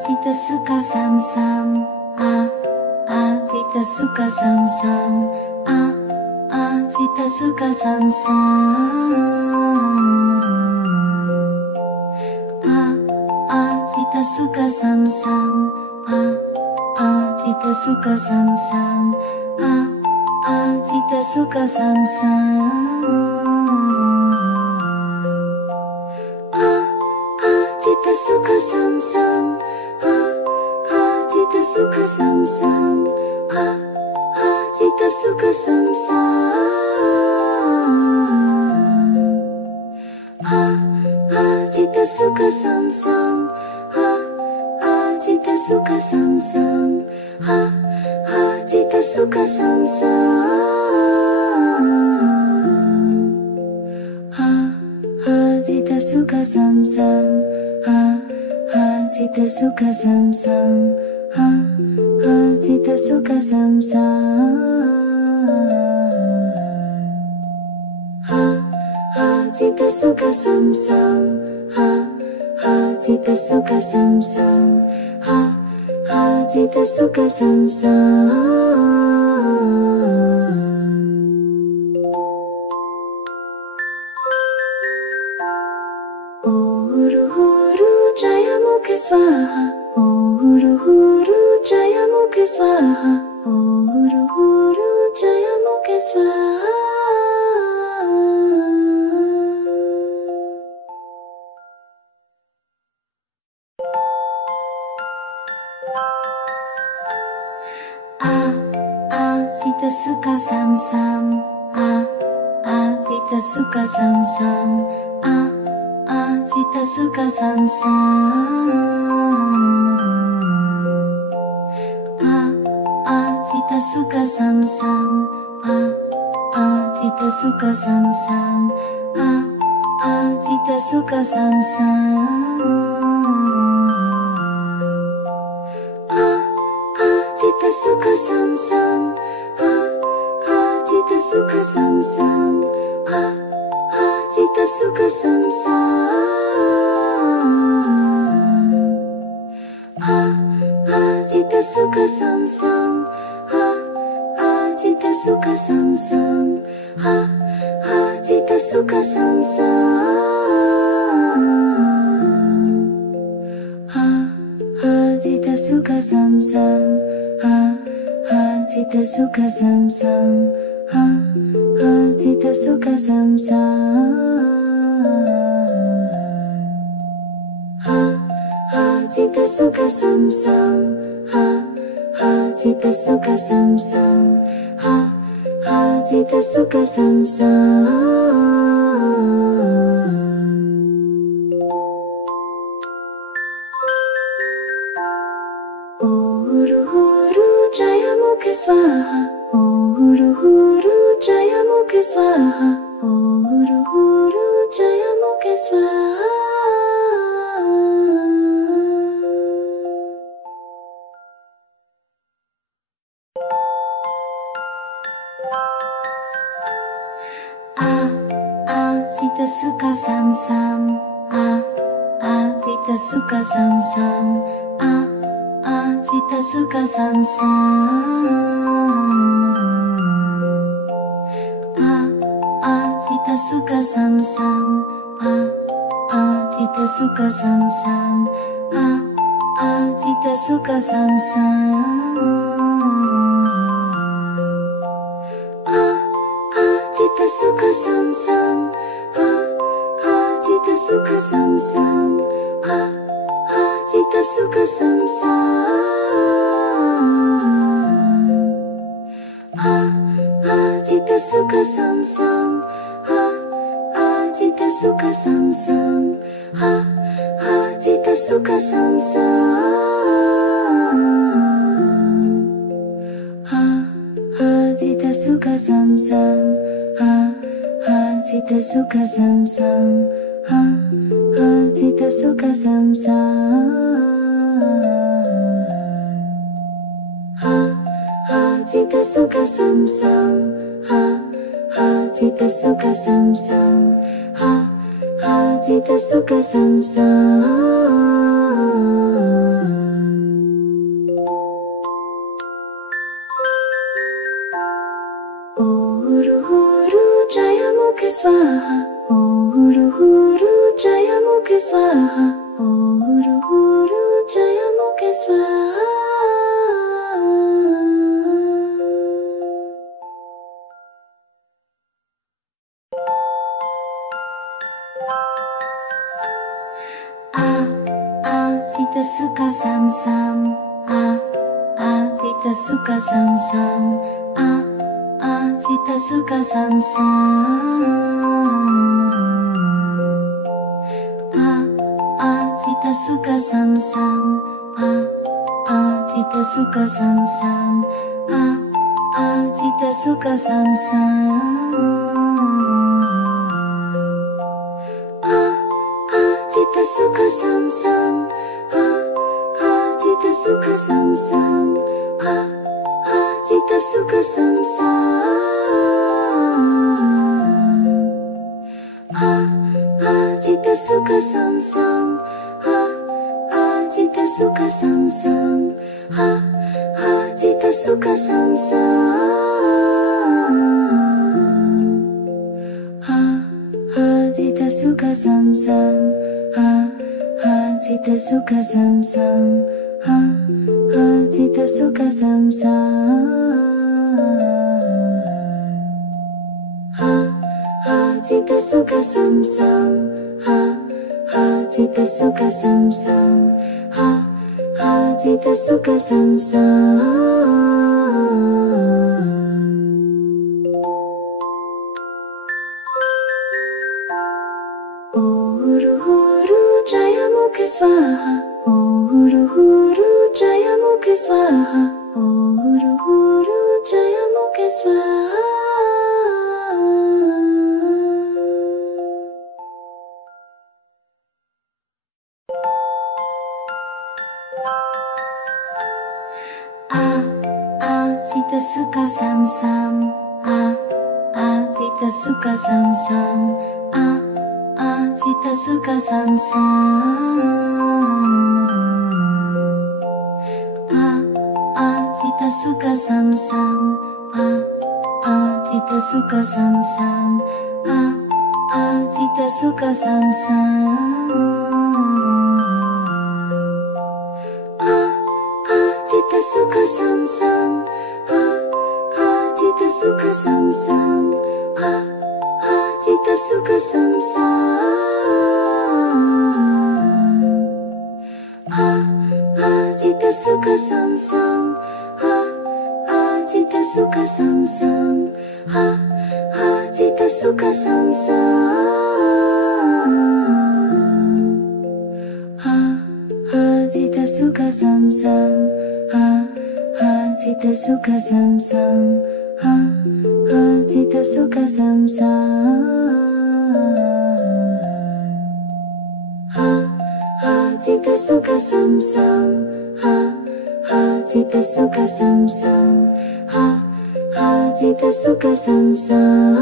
Sita suka sam-sam. Sita suka sam-sam. Sita suka sam-sam. Sita suka sam-sam. Sita suka sam-sam. Sita suka sam-sam. Sita suka sam-sam. Sita suka sam-sam. Sita suka sam-sam. Sita suka sam-sam. Sita suka sam-sam. Sita suka sam-sam. Sita suka sam-sam. Sita suka sam-sam. Sita suka sam-sam. Sita suka sam-sam. Sita suka sam-sam. Sita suka sam-sam. Huru-huru Jayamukhe Swaha. Huru-huru Jayamukhe Swaha. Huru-huru Jayamukhe Swaha. Sita suka sam-sam. Sita suka sam-sam. Sita suka sam-sam. Sita suka sam-sam. Sita suka sam-sam. Sita suka sam-sam. Sita suka sam-sam. Sita suka sam-sam. Sita suka sam-sam. Sita suka sam-sam. Sita suka sam-sam. Sita suka sam-sam. Sita suka sam-sam. Sita suka sam-sam. Sita suka sam-sam. Sita suka sam-sam. Sita suka sam-sam. Sita suka sam-sam. Huru-huru Jayamukhe Swaha. Huru-huru Jayamukhe Swaha. Huru-huru Jayamukhe Swaha. Sita suka sam-sam. Sita suka sam-sam. Sita suka sam-sam. Sita suka sam-sam. Sita suka sam-sam. Sita suka sam-sam. Sita suka sam-sam. Sita suka sam-sam. Sita suka sam-sam. Sita suka sam-sam. Sita suka sam-sam. Sita suka sam-sam. Sita suka sam-sam. Sita suka sam-sam. Sita suka sam-sam. Sita suka sam-sam. Sita suka sam-sam. Cita suka sam-sam. Oh huru huru jaya mukhe swaha. Oh huru huru jaya mukhe swaha. Oh huru huru jaya mukhe swaha. Cita suka sam-sam. Cita suka sam-sam. Cita suka sam-sam. Cita suka sam-sam. Cita suka sam-sam. Cita suka sam-sam. Cita suka sam-sam. Cita suka sam-sam. Cita suka sam-sam. Cita suka sam-sam. Cita suka sam-sam. Cita suka sam-sam. Cita suka sam-sam. Cita suka sam-sam. Cita suka sam-sam. Cita suka sam-sam. Cita suka sam-sam. Cita suka sam-sam. Oh huru huru jaya mukhe swaha. Oh huru huru jaya mukhe swaha. Oh huru huru jaya mukhe swaha. Cita suka sam-sam. Cita suka sam-sam. Cita suka sam-sam. Cita suka sam-sam. Cita suka sam-sam. Cita suka sam-sam. Cita suka sam-sam. Cita suka sam-sam. Cita suka sam-sam. Cita suka sam-sam. Cita suka sam-sam. Cita suka sam-sam. Cita suka sam-sam. Cita suka sam-sam. Cita suka sam-sam. Cita suka sam-sam. Cita suka sam-sam. Cita suka sam-sam.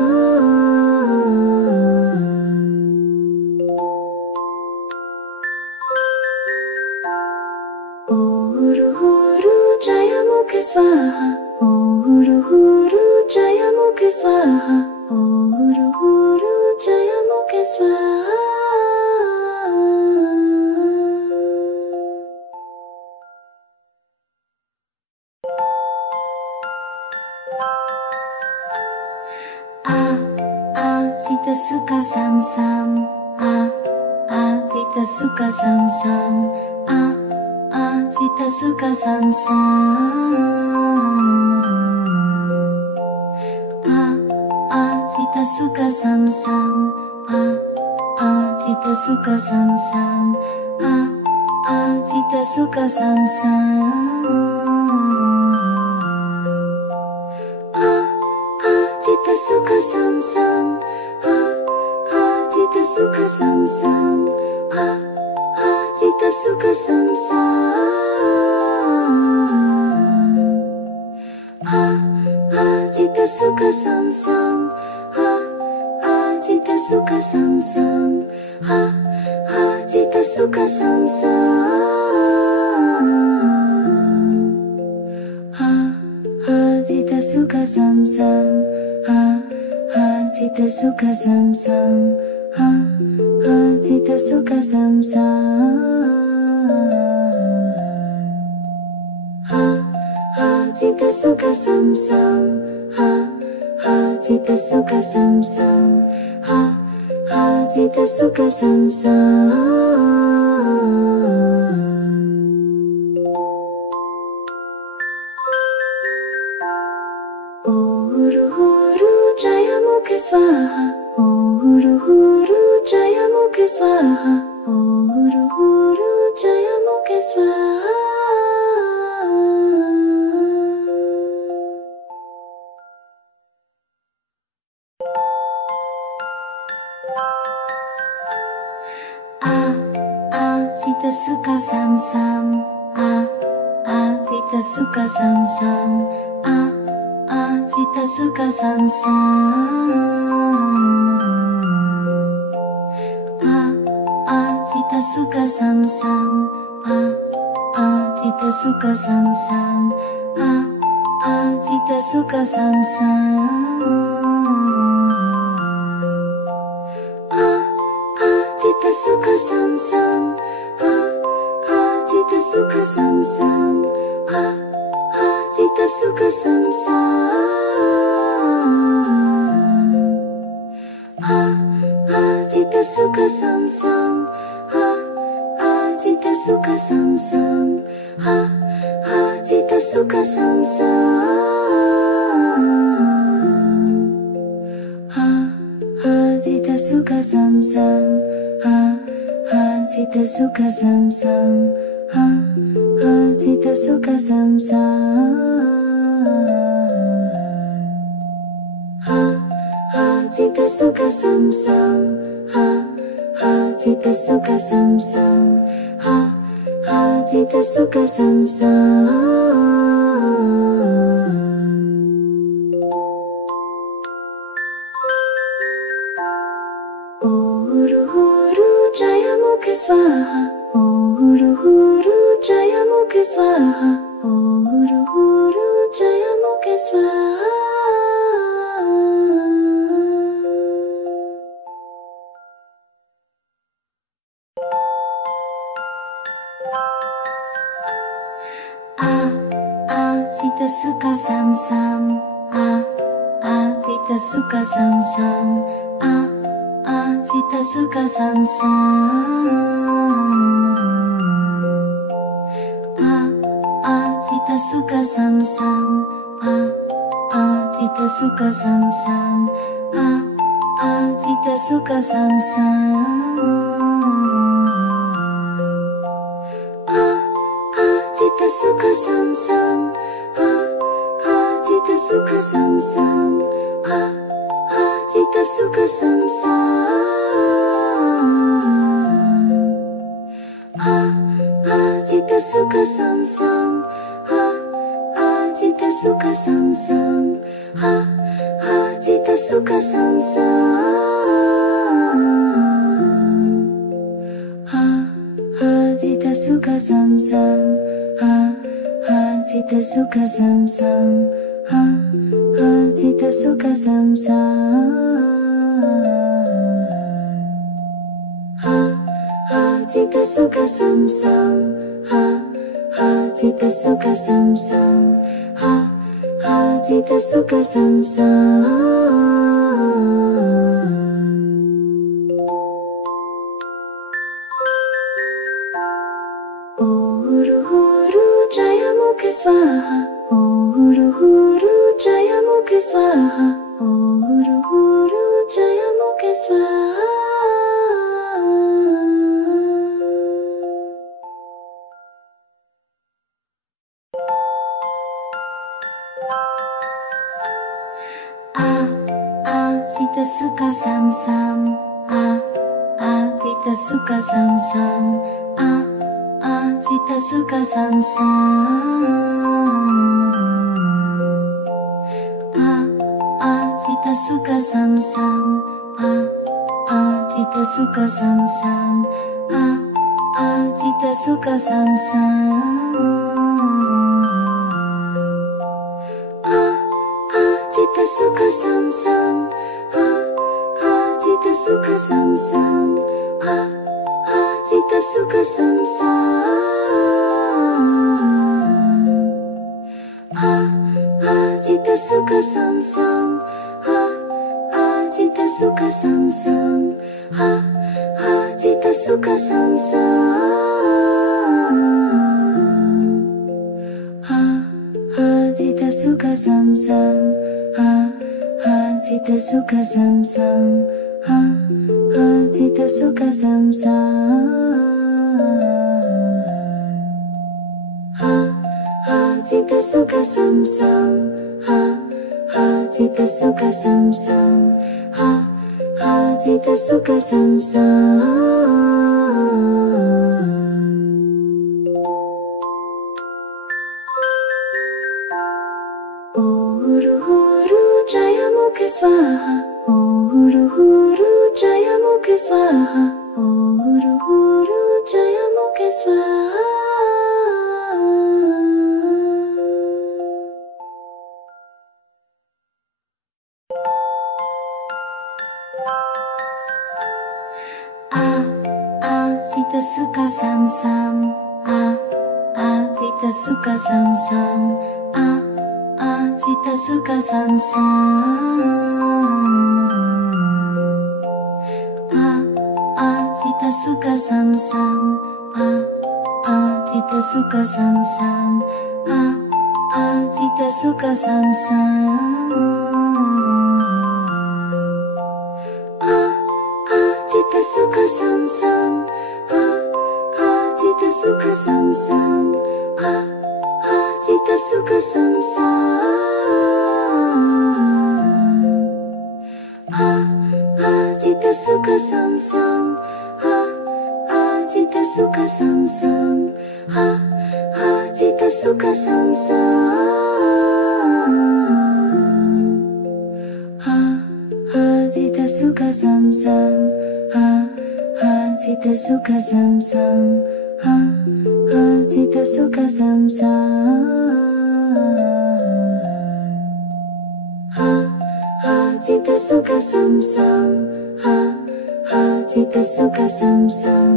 Oh huru huru jaya mukhe swaha. Oh huru huru jaya mukhe swaha. Oh huru huru jaya mukhe swaha. Cita suka sam-sam. Cita suka sam-sam. Cita suka sam-sam. Cita suka sam-sam. Cita suka sam-sam. Cita suka sam-sam. Cita suka sam-sam. Cita suka sam-sam. Cita suka sam-sam. Cita suka sam-sam. Cita suka sam-sam. Ha, ha, Cita suka sam-sam. Ha, ha, Cita suka sam-sam. Ha, ha, Cita suka sam-sam. Ha, ha, Cita suka sam-sam. Ha, ha, Cita suka sam-sam. Ha, ha, Cita suka sam-sam. Ha, ha, Cita suka sam-sam. Oh huru huru jaya mukhe swaha. Oh huru huru jaya mukhe swaha. Oh huru huru jaya mukhe swaha. Cita suka sam-sam. Cita suka sam-sam. Cita suka sam-sam. Cita suka sam-sam. Cita suka sam-sam. Cita suka sam-sam. Cita suka sam-sam. Cita suka sam-sam. Cita suka sam-sam. Cita suka sam-sam. Cita suka sam-sam. Cita suka sam-sam. Cita suka sam-sam. Cita suka sam-sam. Cita suka sam-sam. Cita suka sam-sam. Cita suka sam-sam. Cita suka sam-sam. Oh huru huru jaya mukhe swaha. Oh huru huru jaya mukhe swaha. Oh huru huru jaya mukhe swaha. Cita suka sam-sam. Cita suka sam-sam. Cita suka sam-sam. Cita suka sam-sam. Cita suka sam-sam. Cita suka sam-sam. Cita suka sam-sam. Cita suka sam-sam. Cita suka sam-sam. Cita suka sam-sam. Cita suka sam-sam. Cita suka sam-sam. Cita suka sam-sam. Cita suka sam-sam. Cita suka sam-sam. Cita suka sam-sam. Cita suka sam-sam. Cita suka sam-sam. Oh huru huru jaya mukhe swaha. Oh huru huru jaya mukhe swaha. Oh huru huru jaya mukhe swaha. Cita suka sam-sam. Cita suka sam-sam. Cita suka sam-sam. Cita suka sam-sam. Cita suka sam-sam. Cita suka sam-sam. Cita suka sam-sam. Cita suka sam-sam. Cita suka sam-sam. Cita suka sam-sam. Cita suka sam-sam. Cita suka sam-sam. Cita suka sam-sam. Cita suka sam-sam. Cita suka sam-sam. Cita suka sam-sam. Cita suka sam-sam. Cita suka sam-sam. Huru-huru Jayamukhe Swaha. Huru-huru Jayamukhe Swaha. Huru-huru Jayamukhe Swaha. Cita suka sam-sam. Cita suka sam-sam. Cita suka sam-sam. Cita suka sam-sam. Cita suka sam-sam. Cita suka sam-sam. Cita suka sam-sam. Cita suka sam-sam. Cita suka sam-sam. Cita suka sam-sam. Cita suka sam-sam. Cita suka sam-sam. Cita suka sam-sam. Cita suka sam-sam. Cita suka sam-sam. Cita suka sam-sam. Cita suka sam-sam.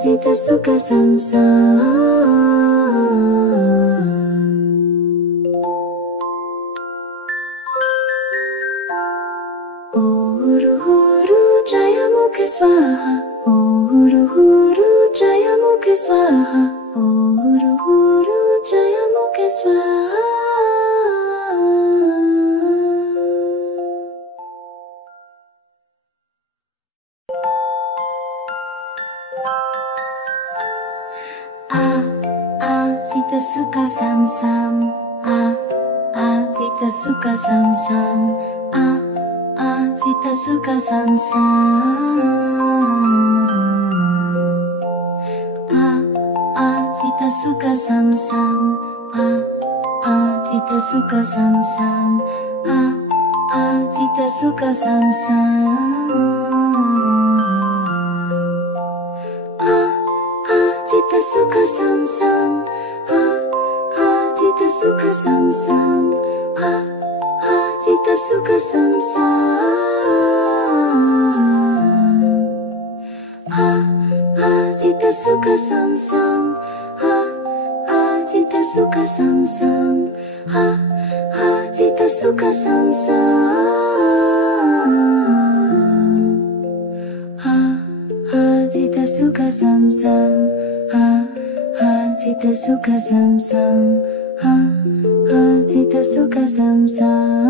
Cita suka sam-sam. Huru-huru Jayamukhe Swaha. Huru-huru Jayamukhe Swaha. Huru-huru Jayamukhe Swaha. Cita suka sam-sam. Cita suka sam-sam. Cita suka sam-sam. Cita suka sam-sam. Cita suka sam-sam. Cita suka sam-sam. Cita suka sam-sam. Cita suka sam-sam. Cita suka sam-sam. Cita suka sam-sam. Cita suka sam-sam. Cita suka sam-sam. Cita suka sam-sam. Cita suka sam-sam. Cita suka sam-sam.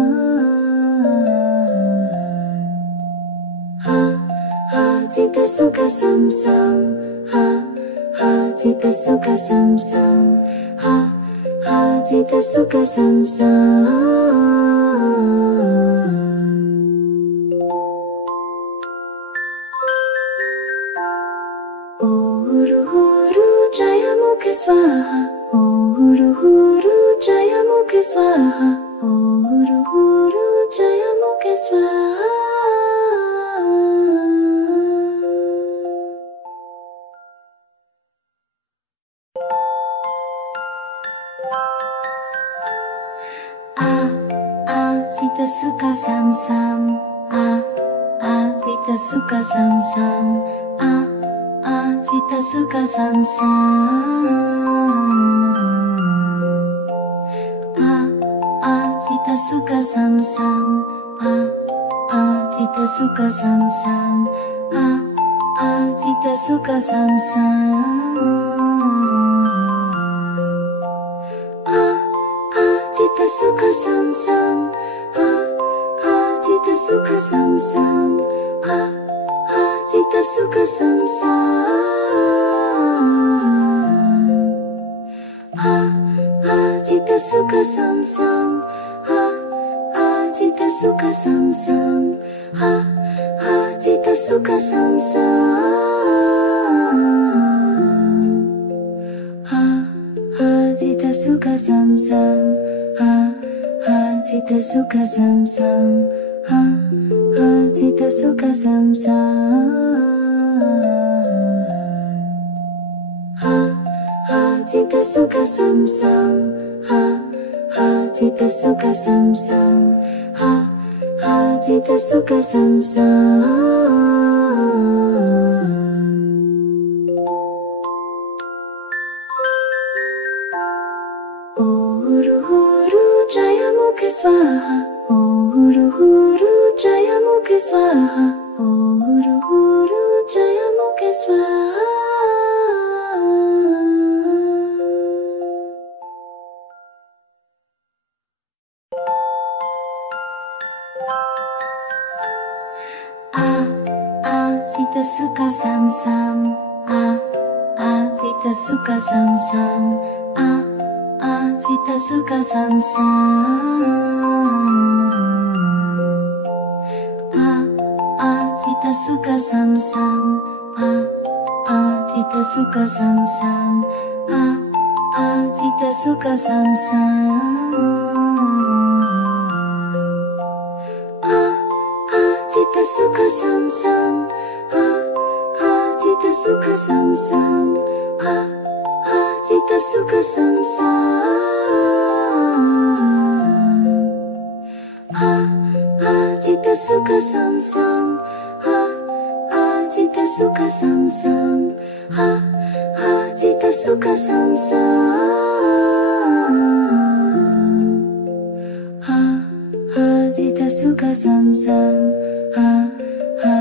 Cita suka sam-sam. Cita suka sam-sam. Cita suka sam-sam. Huru-huru Jayamukhe Swaha. Huru-huru Jayamukhe Swaha. Huru-huru Jayamukhe Swaha. cita suka sam-sam, cita suka sam-sam, cita suka sam-sam, cita suka sam-sam, cita suka sam-sam, cita suka sam-sam, cita suka sam-sam, cita suka sam-sam, cita suka sam-sam, cita suka sam-sam, cita suka sam-sam, cita suka sam-sam, cita suka sam-sam, cita suka sam-sam, cita suka sam-sam, cita suka sam-sam, cita suka sam-sam, cita suka sam-sam. Huru-huru Jayamukhe Swaha, huru-huru Jayamukhe Swaha, huru-huru Jayamukhe Swaha. Cita suka sam-sam, cita suka sam-sam, cita suka sam-sam, cita suka sam-sam, cita suka sam-sam, cita suka sam-sam, cita suka sam-sam, cita suka sam-sam, cita suka sam-sam, cita suka sam-sam, cita suka sam-sam, cita suka sam-sam, cita suka sam-sam,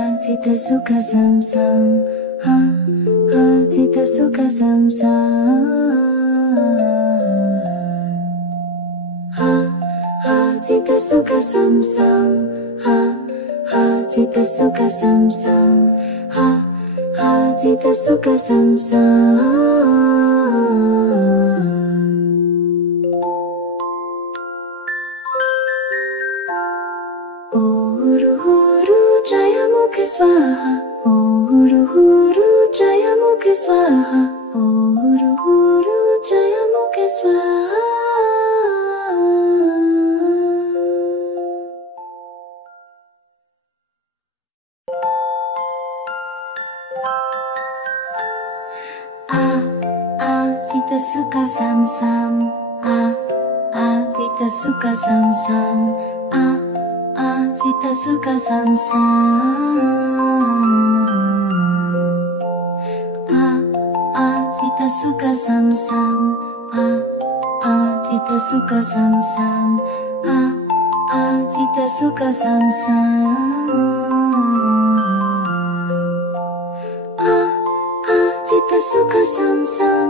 cita suka sam-sam, cita suka sam-sam, cita suka sam-sam, cita suka sam-sam, cita suka sam-sam. Huru-huru Jayamukhe Swaha, huru-huru Jayamukhe Swaha, huru-huru Jayamukhe Swaha. Cita suka sam-sam, cita suka sam-sam, cita suka sam-sam, cita suka sam-sam, cita suka sam-sam, cita suka sam-sam, cita suka sam-sam,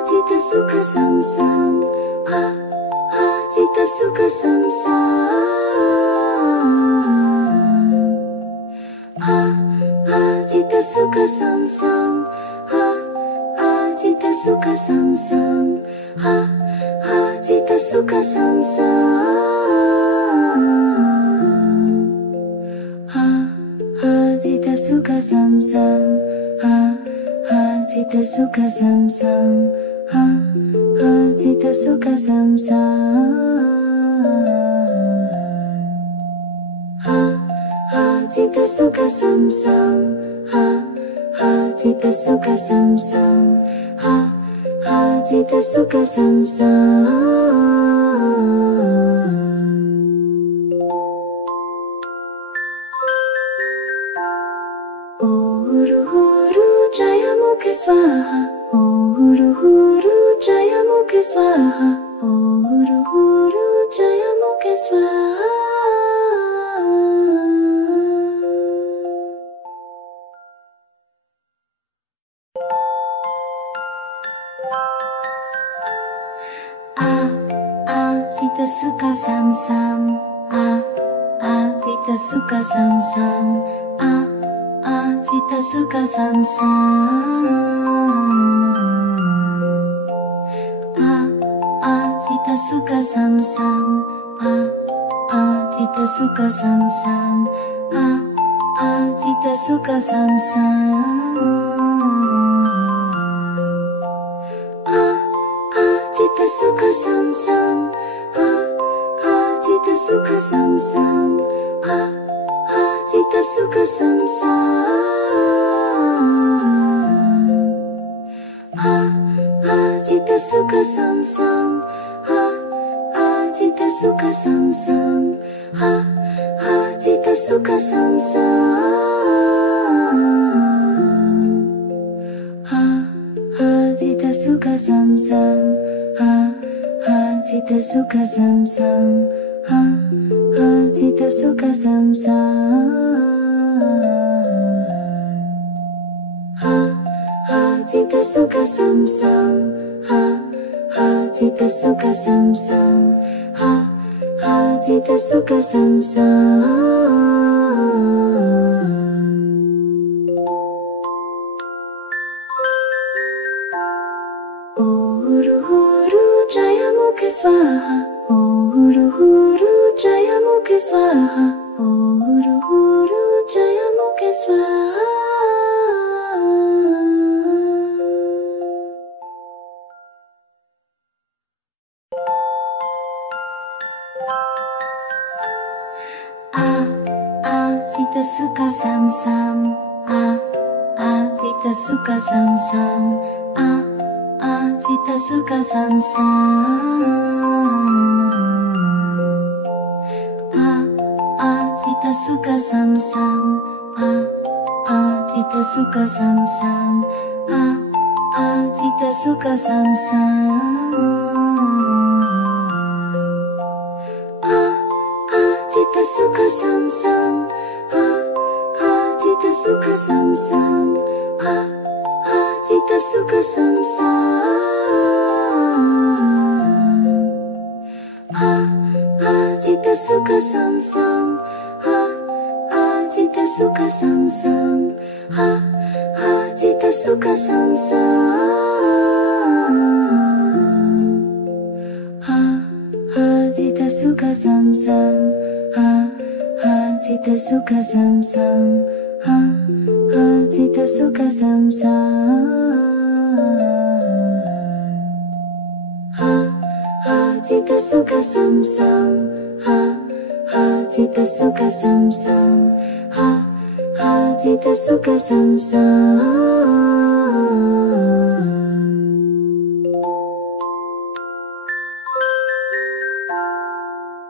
cita suka sam-sam, cita suka sam-sam, cita suka sam-sam, cita suka sam-sam, cita suka sam-sam, cita suka sam-sam, cita suka sam-sam, cita suka sam-sam, cita suka sam-sam, cita suka sam-sam, cita suka sam-sam. Jayamukhe Swaha, Om Huru Huru Jayamukhe Swaha, Om Huru Huru Jayamukhe Swaha. Sita suka sam-sam, Sita suka sam-sam, Sita suka sam-sam, Sita suka sam-sam, Sita suka sam-sam, Sita suka sam-sam, Sita suka sam-sam, Sita suka sam-sam, Sita suka sam-sam, Sita suka sam-sam, Sita suka sam-sam, Sita suka sam-sam, Sita suka sam-sam, Sita suka sam-sam, Sita suka sam-sam, Sita suka sam-sam, Sita suka sam-sam, Sita suka sam-sam. Om Huru Huru Jayamukhe Swaha, Om Huru Huru Jayamukhe Swaha, Om Huru Huru Jayamukhe Swaha. Sita suka sam-sam, Sita suka sam-sam, Sita suka sam-sam, Sita suka sam-sam, Sita suka sam-sam, Sita suka sam-sam, Sita suka sam-sam, Sita suka sam-sam, Sita suka sam-sam, Sita suka sam-sam, Sita suka sam-sam, Sita suka sam-sam, Sita suka sam-sam, Sita suka sam-sam, Sita suka sam-sam, Sita suka sam-sam, Sita suka sam-sam, Sita suka sam-sam.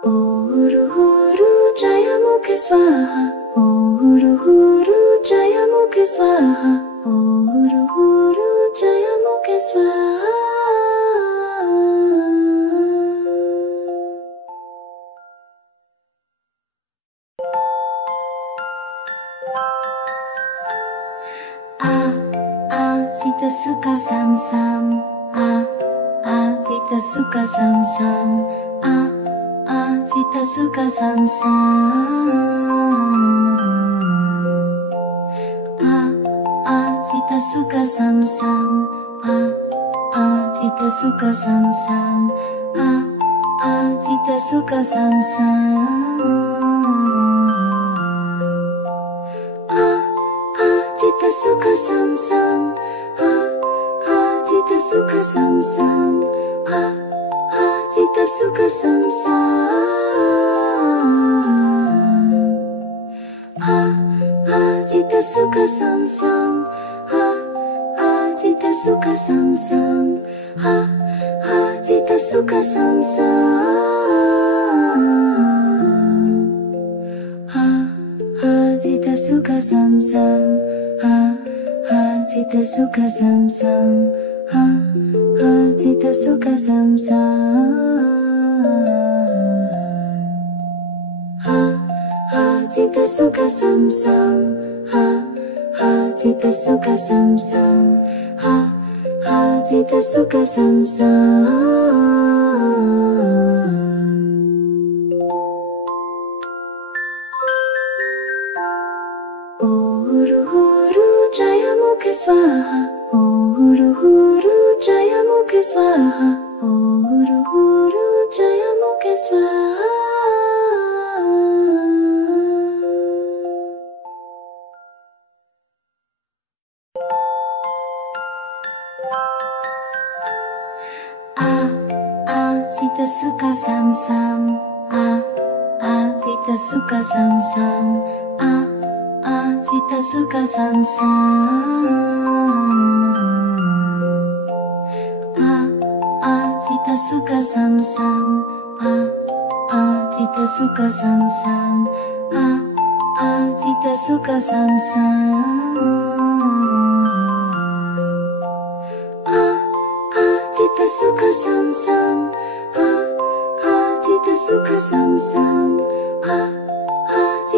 Om Huru Huru Jayamukhe Swaha, Om Huru Huru Jayamukhe Swaha, Om Huru Huru Jayamukhe Swaha. Sita suka sam-sam, Sita suka sam-sam, Sita suka sam-sam, Sita suka sam-sam, Sita suka sam-sam, Sita suka sam-sam, Sita suka sam-sam, Sita suka sam-sam, Sita suka sam-sam, Sita suka sam-sam, Sita suka sam-sam, Sita suka sam-sam, Sita suka sam-sam, Cita suka sam-sam. Cita suka sam-sam. Cita suka sam-sam. Cita suka sam-sam. Cita suka sam-sam. Huru-huru Jayamukhe Swaha. Huru-huru Jayamukhe Swaha. Huru-huru Jayamukhe Swaha. Cita suka sam-sam. Cita suka sam-sam. Cita suka sam-sam. Cita suka sam-sam. Cita suka sam-sam. Cita suka sam-sam. Cita suka sam-sam. Cita suka sam-sam.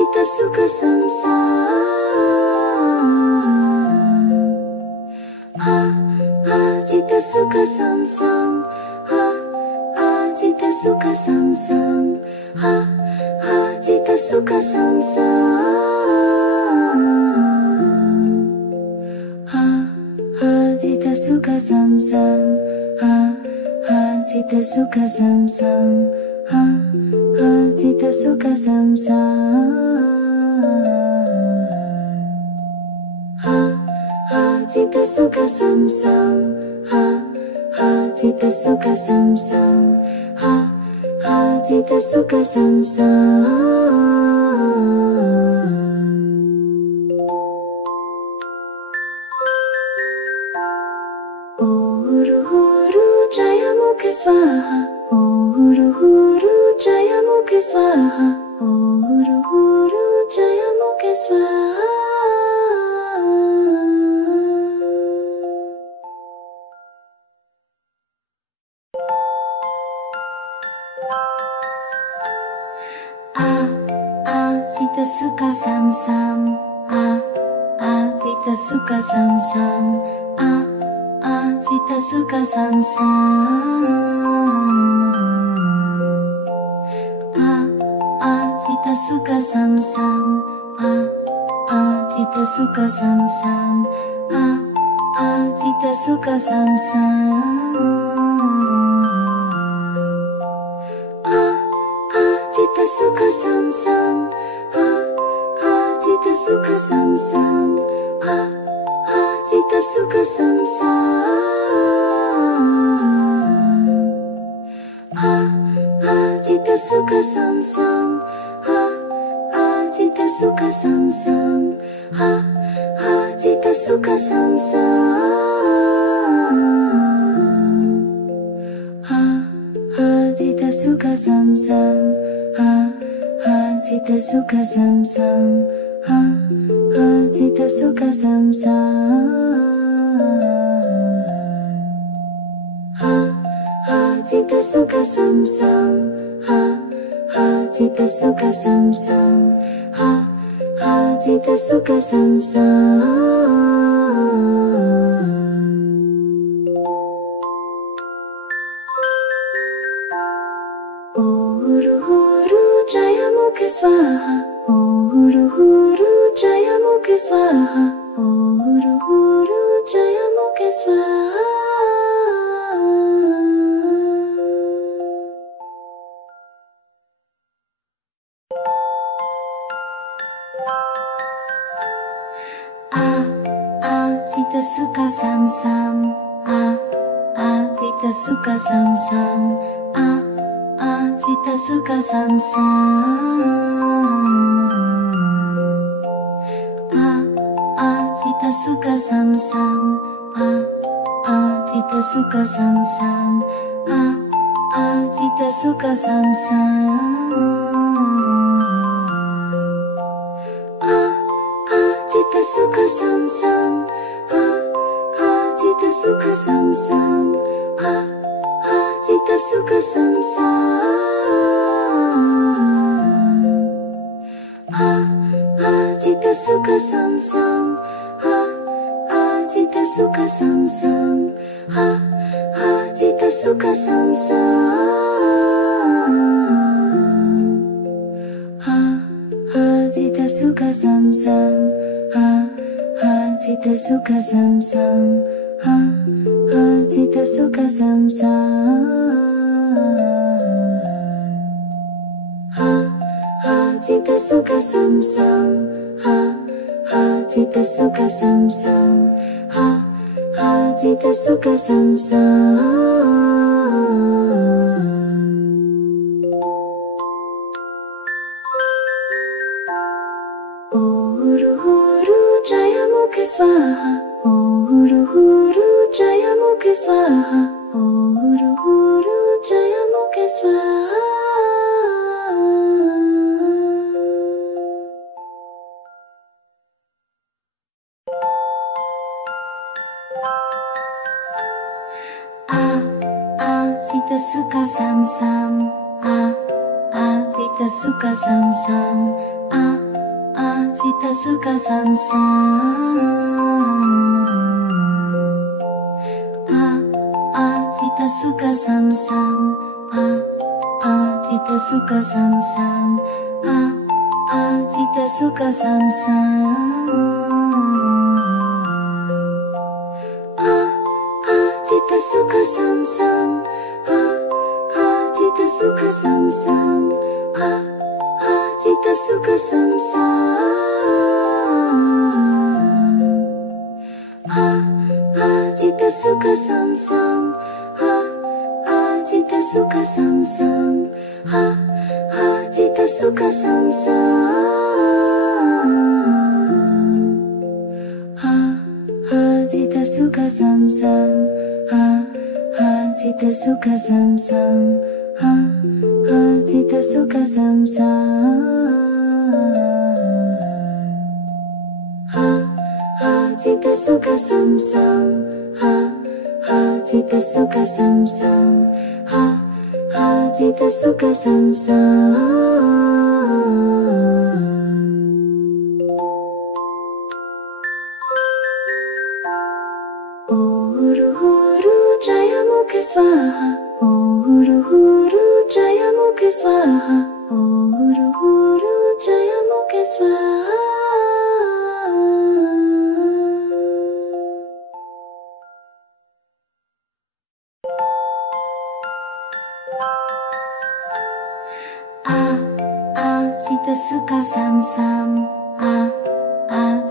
Cita suka sam-sam. Cita suka sam-sam. Cita suka sam-sam. Cita suka sam-sam. Cita suka sam-sam. Cita suka sam-sam. Cita suka sam-sam. Cita suka sam-sam. Cita suka sam-sam. Cita suka sam-sam. Huru-huru Jayamukhe Swaha. Huru-huru Jayamukhe Swaha. Huru-huru Jayamukhe Swaha. Cita suka sam-sam. Cita suka sam-sam. Cita suka sam-sam. Cita suka sam-sam. Cita suka sam-sam. Cita suka sam-sam. Cita suka sam-sam. Cita suka sam-sam. Cita suka sam-sam. Cita suka sam-sam. Cita suka sam-sam. Cita suka sam-sam. Cita suka sam-sam. Cita suka sam-sam. Cita suka sam-sam. Cita suka sam-sam. Cita suka sam-sam. Cita suka sam-sam. Huru-huru Jayamukhe Swaha. Huru-huru Jayamukhe Swaha. Huru-huru Jayamukhe Swaha. Cita suka sam-sam. Cita suka sam-sam. Cita suka sam-sam. Cita suka sam-sam. Cita suka sam-sam. Cita suka sam-sam. Cita suka sam-sam. suka sam sam. Cita suka sam sam. Cita suka sam sam. Cita suka sam sam. Cita suka sam sam. Cita suka sam sam. Cita suka sam sam. Cita suka sam sam. Cita suka sam sam. Cita suka sam sam. Cita suka sam sam. Huru huru jaya mukhe swaha. Huru huru jaya mukhe swaha. Huru huru jaya mukhe swaha. Cita suka sam sam. Cita suka sam sam. Cita suka sam sam. Cita suka sam sam. Cita suka sam sam. Cita suka sam sam. Cita suka sam sam. Cita suka sam sam. Cita suka sam sam. Cita suka sam sam. Cita suka sam sam. Cita suka sam sam. Cita suka sam sam. Cita suka sam sam. Cita suka sam sam. Cita suka sam sam. Cita suka sam sam. Cita suka sam sam. Huru huru jaya mukhe swaha. Huru huru jaya mukhe swaha. Huru huru jaya mukhe swaha. Cita suka sam sam.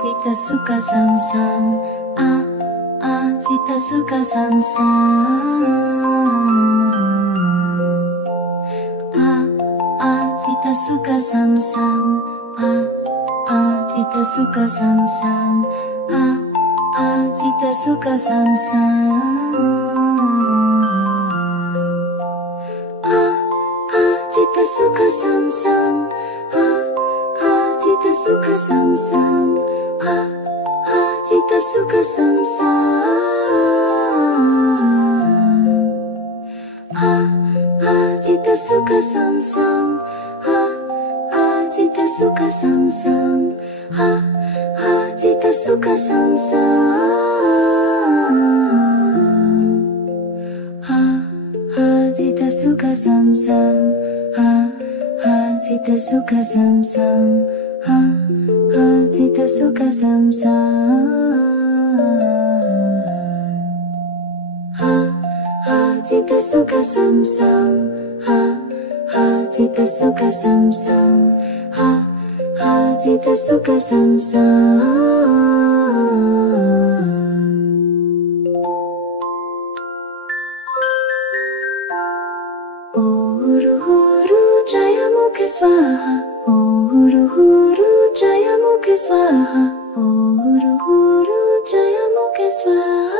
Cita suka sam sam. Cita suka sam sam. Cita suka sam sam. Cita suka sam sam. Cita suka sam sam. Cita suka sam sam. Cita suka sam sam. Cita suka sam sam. Cita suka sam sam. Cita suka sam sam. Cita suka sam sam. Cita suka sam sam. Cita suka sam sam. Cita suka sam sam. Cita suka sam sam. Cita suka sam sam. Cita suka sam sam. Huru huru jaya mukhe swaha. Huru huru jaya mukhe swaha. Huru huru jaya mukhe swaha.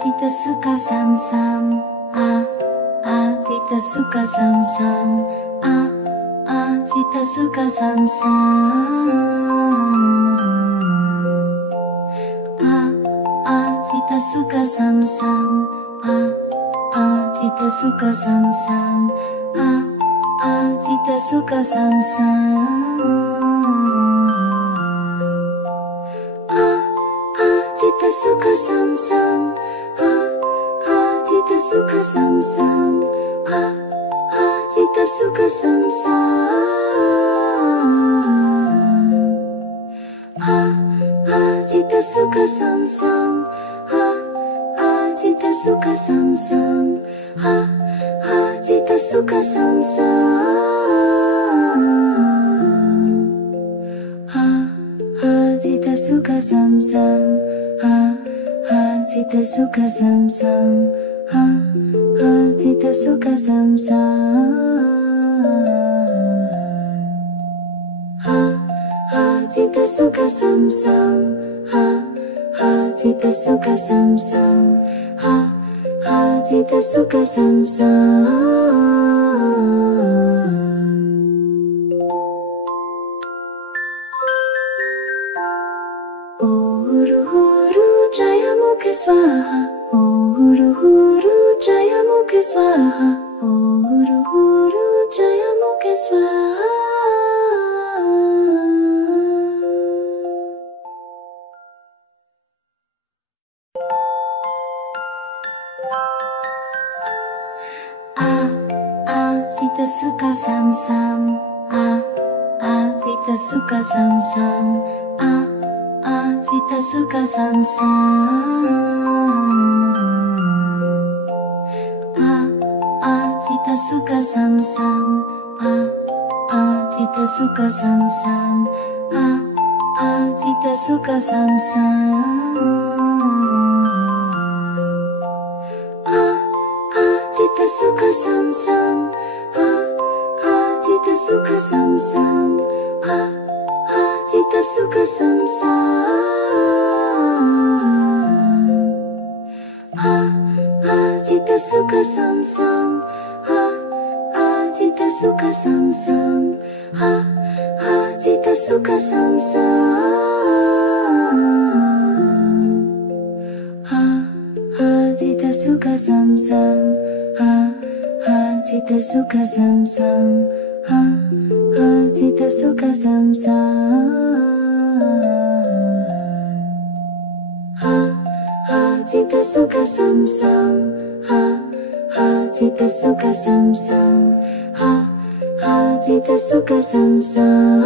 Cita suka sam sam. Sita suka sam-sam. Sita suka sam-sam. Sita suka sam-sam. Sita suka sam-sam. Sita suka sam-sam. Sita suka sam-sam. Sita suka sam-sam. Sita suka sam-sam. Sita suka sam-sam. Sita suka sam-sam. Sita suka sam-sam. Sita suka sam-sam. Sita suka sam-sam. Sita suka sam-sam. Sita suka sam-sam. Sita suka sam-sam. Sita suka sam-sam. Huru Jaya Mukhe Swaha. Huru Jaya Mukhe Swaha. Huru Jaya Mukhe Swaha. Sita suka sam-sam. Sita suka sam-sam. Sita suka sam-sam. Sita suka sam-sam. Sita suka sam-sam. Sita suka sam-sam. Sita suka sam-sam. Sita suka sam-sam. Sita suka sam-sam. Sita suka sam-sam. Sita suka sam-sam. Sita suka sam-sam. Sita suka sam-sam. Sita suka sam-sam. Sita suka sam-sam. Sita suka sam-sam. Sita suka sam-sam. Sita suka sam-sam.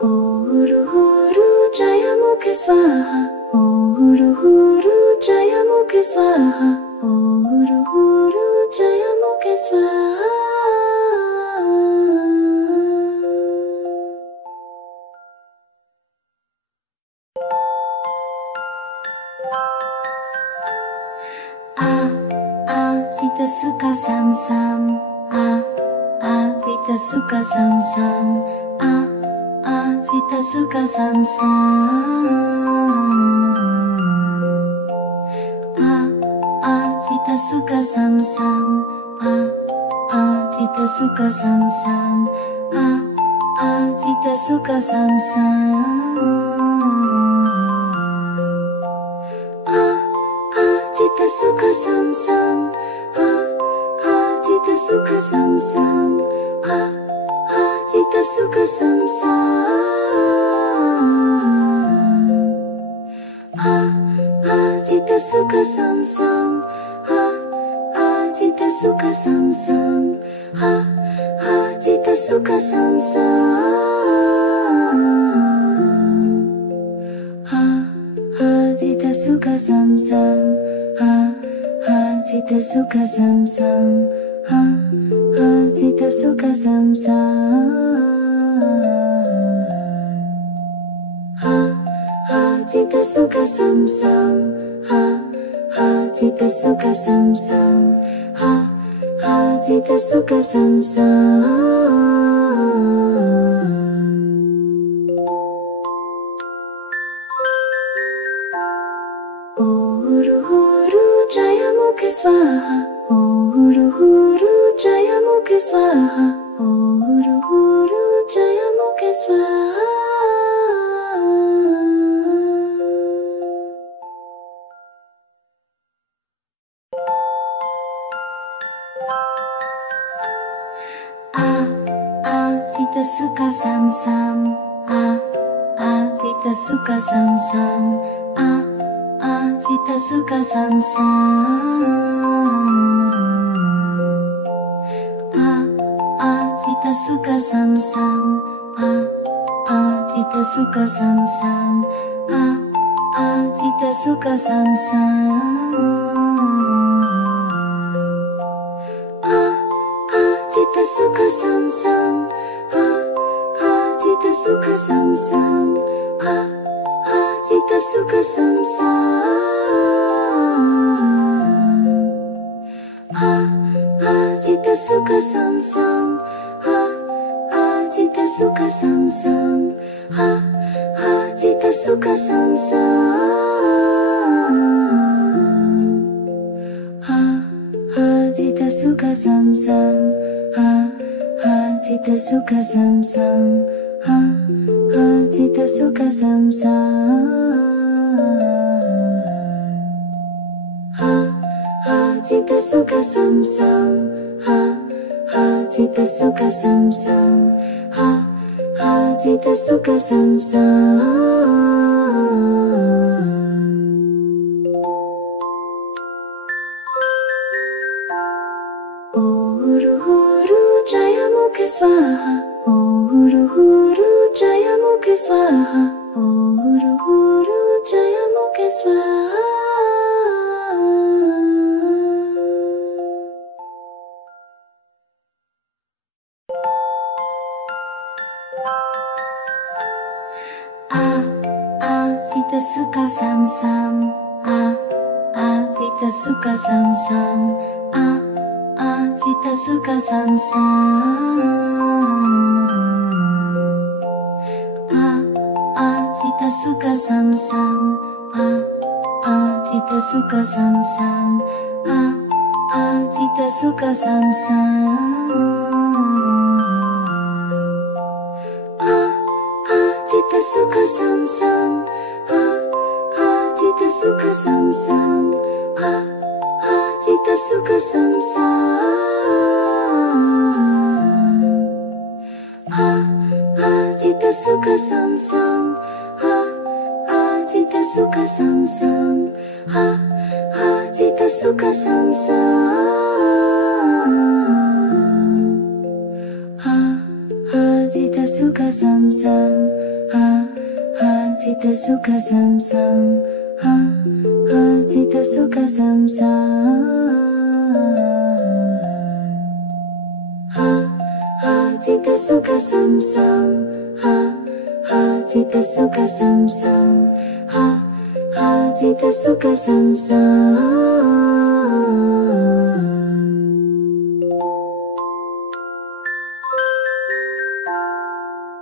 Huru Jaya Mukhe Swaha. Huru Jaya Mukhe Swaha. Huru Jaya Mukhe Swaha. Sita suka sam-sam. Sita suka sam-sam. Sita suka sam-sam. Sita suka sam-sam. Sita suka sam-sam. Sita suka sam-sam. Sita suka sam-sam. Sita suka sam-sam. Sita suka sam-sam. Sita suka sam-sam. Sita suka sam-sam. Sita suka sam-sam. Sita suka sam-sam. Sita suka sam-sam. Sita suka sam-sam. Sita suka sam-sam. Sita suka sam-sam. Sita suka sam-sam. Cita suka sam-sam. Cita suka sam-sam. Cita suka sam-sam. Cita suka sam-sam. Cita suka sam-sam. Cita suka sam-sam. Cita suka sam-sam. Cita suka sam-sam. Cita suka sam-sam. Cita suka sam-sam. Cita suka sam-sam. Cita suka sam-sam. Cita suka sam-sam. Cita suka sam-sam. Cita suka sam-sam. Cita suka sam-sam. Cita suka sam-sam. Cita suka sam-sam. Huru-huru Jayamukhe Swaha. Huru-huru Jayamukhe Swaha. Huru-huru Jayamukhe Swaha. Cita suka sam-sam. Cita suka sam-sam. Cita suka sam-sam. Cita suka sam-sam. Cita suka sam-sam. Cita suka sam-sam. Cita suka sam-sam. Cita suka sam-sam. Cita suka sam-sam. Cita suka sam-sam. Cita suka sam-sam. Cita suka sam-sam. Cita suka sam-sam. Cita suka sam-sam. Cita suka sam-sam. Cita suka sam-sam. Cita suka sam-sam. Cita suka sam-sam.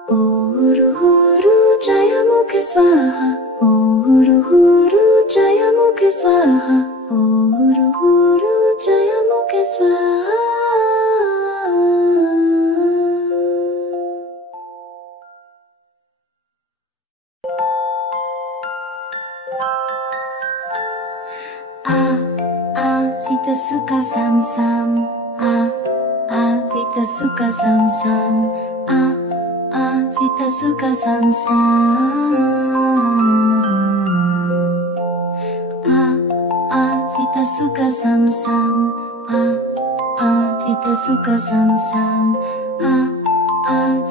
Huru-huru Jayamukhe Swaha. Huru-huru Jayamukhe Swaha. Huru-huru Jayamukhe Swaha. Cita suka sam-sam. Cita suka sam-sam. Cita suka sam-sam. Cita suka sam-sam. Cita suka sam-sam.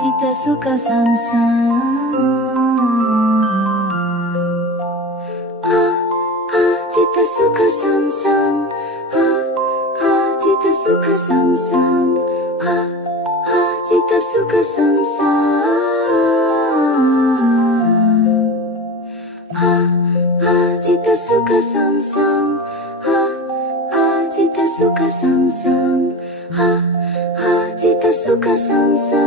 Cita suka sam-sam. Cita suka sam-sam. Cita suka sam-sam. Cita suka sam-sam. Cita suka sam-sam. Cita suka sam-sam. Cita suka sam-sam.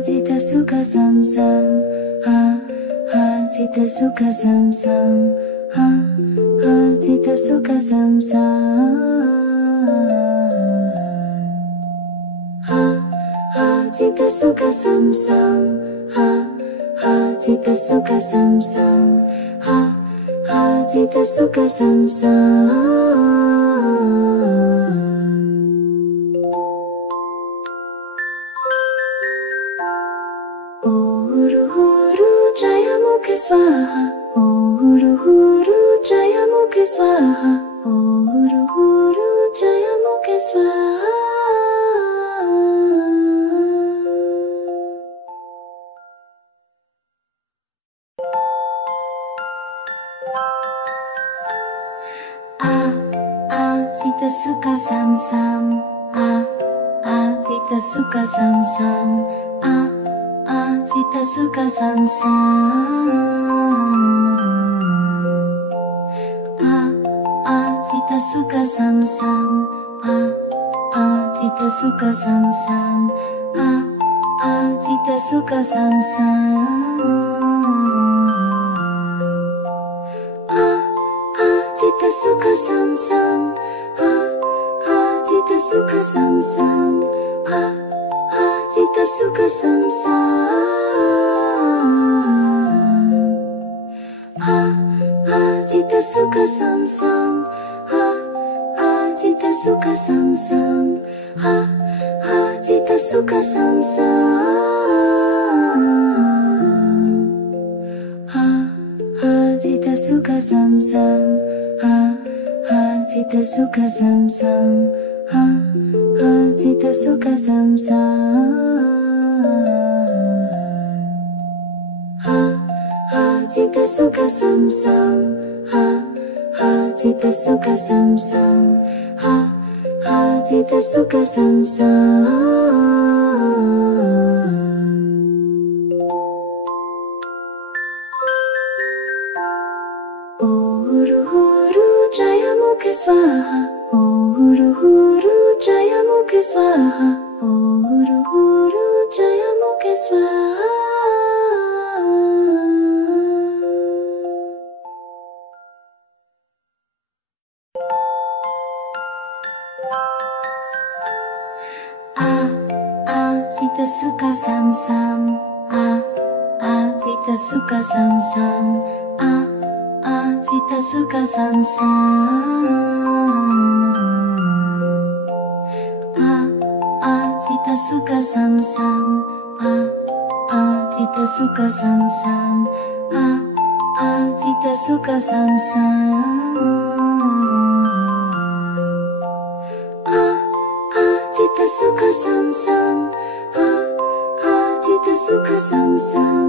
Cita suka sam-sam. Cita suka sam-sam. Cita suka sam-sam. Cita suka sam-sam. Cita suka sam-sam. Cita suka sam-sam. Swaha, Huru Huru Jayamukhe Swaha, Huru Huru Jayamukhe Swaha. Sita suka sam-sam, Sita suka sam-sam, Sita suka sam-sam, Sita suka sam-sam, Sita suka sam-sam, Sita suka sam-sam, Sita suka sam-sam, Sita suka sam-sam, Sita suka sam-sam, Sita suka sam-sam, Sita suka sam-sam, Sita suka sam-sam, Sita suka sam-sam, Sita suka sam-sam, Sita suka sam-sam, Sita suka sam-sam, Sita suka sam-sam, Sita suka sam-sam. Huru Huru Jayamukhe Swaha, Huru Huru Jayamukhe Swaha, Huru Huru Jayamukhe Swaha. Sita suka sam-sam, Sita suka sam-sam, Sita suka sam-sam, Sita suka sam-sam, Sita suka sam-sam, Sita suka sam-sam, Sita suka sam-sam,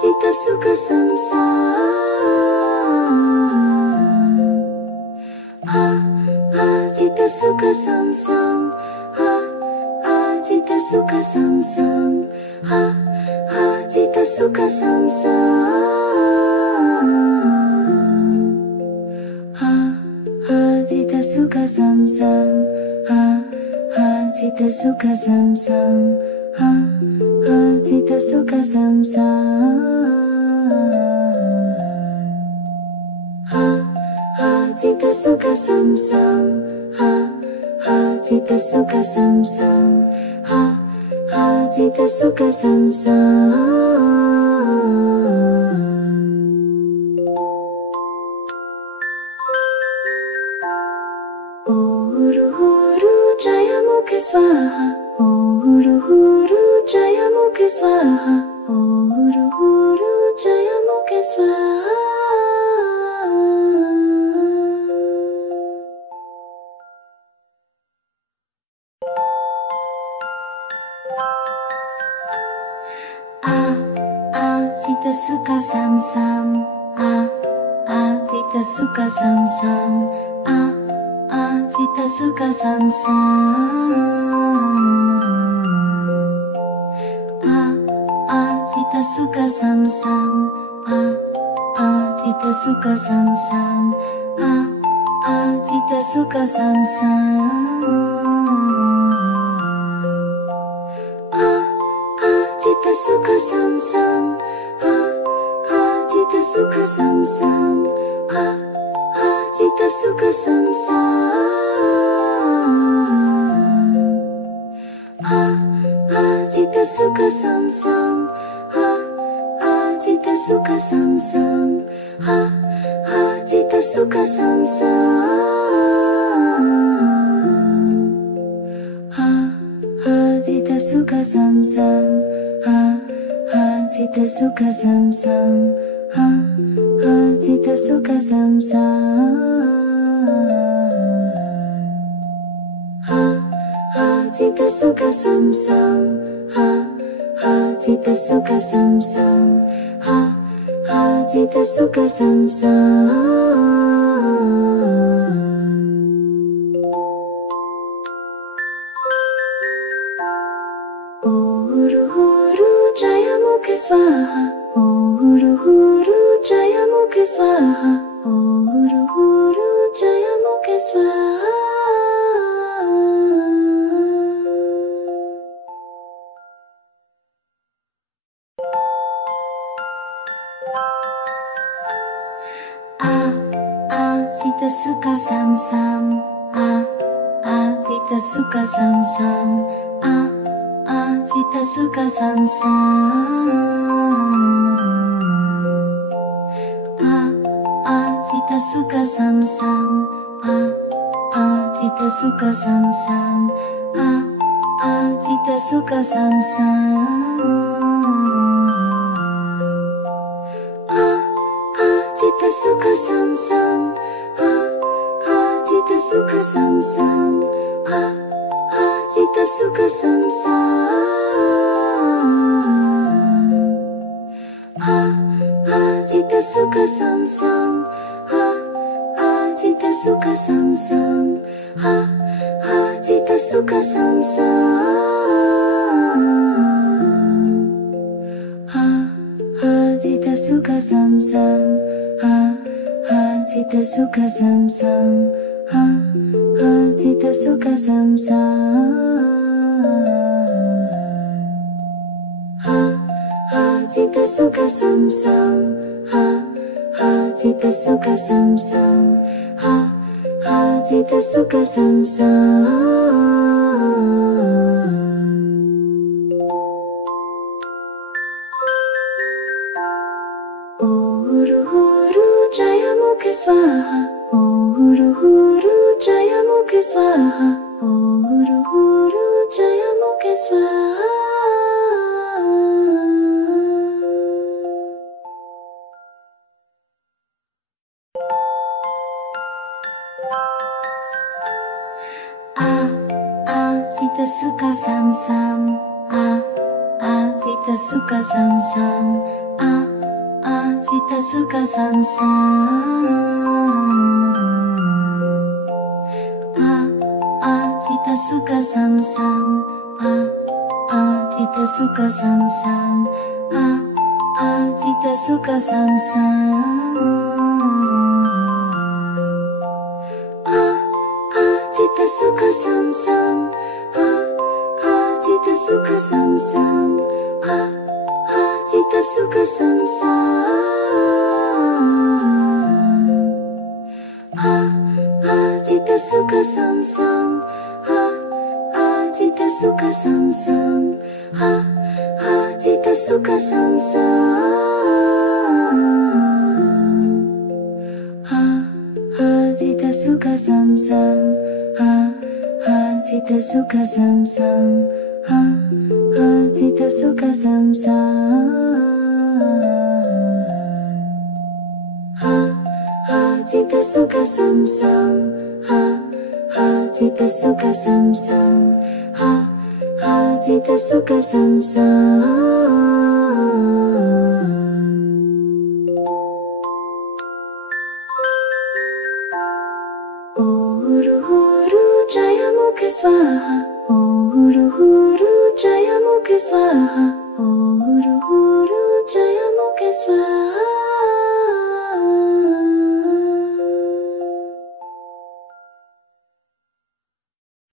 Sita suka sam-sam, Sita suka sam-sam, Sita suka sam-sam, Sita suka sam-sam, Sita suka sam-sam, Sita suka sam-sam, Sita suka sam-sam, Sita suka sam-sam, Sita suka sam-sam, Sita suka sam-sam, Sita suka sam-sam. Huru Huru Jayamukhe Swaha, Huru Huru Jayamukhe Swaha, Huru Huru Jayamukhe Swaha. Sita suka sam-sam, Sita suka sam-sam, Sita suka sam-sam, Sita suka sam-sam, Sita suka sam-sam, Sita suka sam-sam, Sita suka sam-sam, Sita suka sam-sam, Sita suka sam-sam, Sita suka sam-sam, Sita suka sam-sam, Sita suka sam-sam, Sita suka sam-sam, Cita suka sam-sam, ha, ha, cita suka sam-sam, ha, ha, cita suka sam-sam, ha, ha, cita suka sam-sam, ha, ha, cita suka sam-sam. Huru-huru Jayamukhe Swaha, huru-huru Jayamukhe Swaha, huru-huru Jayamukhe Swaha. Cita suka sam-sam, cita suka sam-sam, cita suka sam-sam, cita suka sam-sam, cita suka sam-sam, cita suka sam-sam, cita suka sam-sam, cita suka sam-sam, cita suka sam-sam, cita suka sam-sam, cita suka sam-sam, cita suka sam-sam, cita suka sam-sam, cita suka sam-sam, cita suka sam-sam, cita suka sam-sam, cita suka sam-sam, cita suka sam-sam. Huru-huru Jayamukhe Swaha, huru-huru Jayamukhe Swaha, huru-huru Jayamukhe Swaha. Cita suka sam-sam, cita suka sam-sam, cita suka sam-sam, cita suka sam-sam, cita suka sam-sam, cita suka sam-sam, cita suka sam-sam, cita suka sam-sam, cita suka sam-sam, cita suka sam-sam, cita suka sam-sam, cita suka sam-sam, cita suka sam-sam, cita suka sam-sam, cita suka sam-sam, cita suka sam-sam, cita suka sam-sam, cita suka sam-sam. Huru-huru Jayamukhe Swaha, huru-huru Jayamukhe Swaha, huru-huru Jayamukhe Swaha.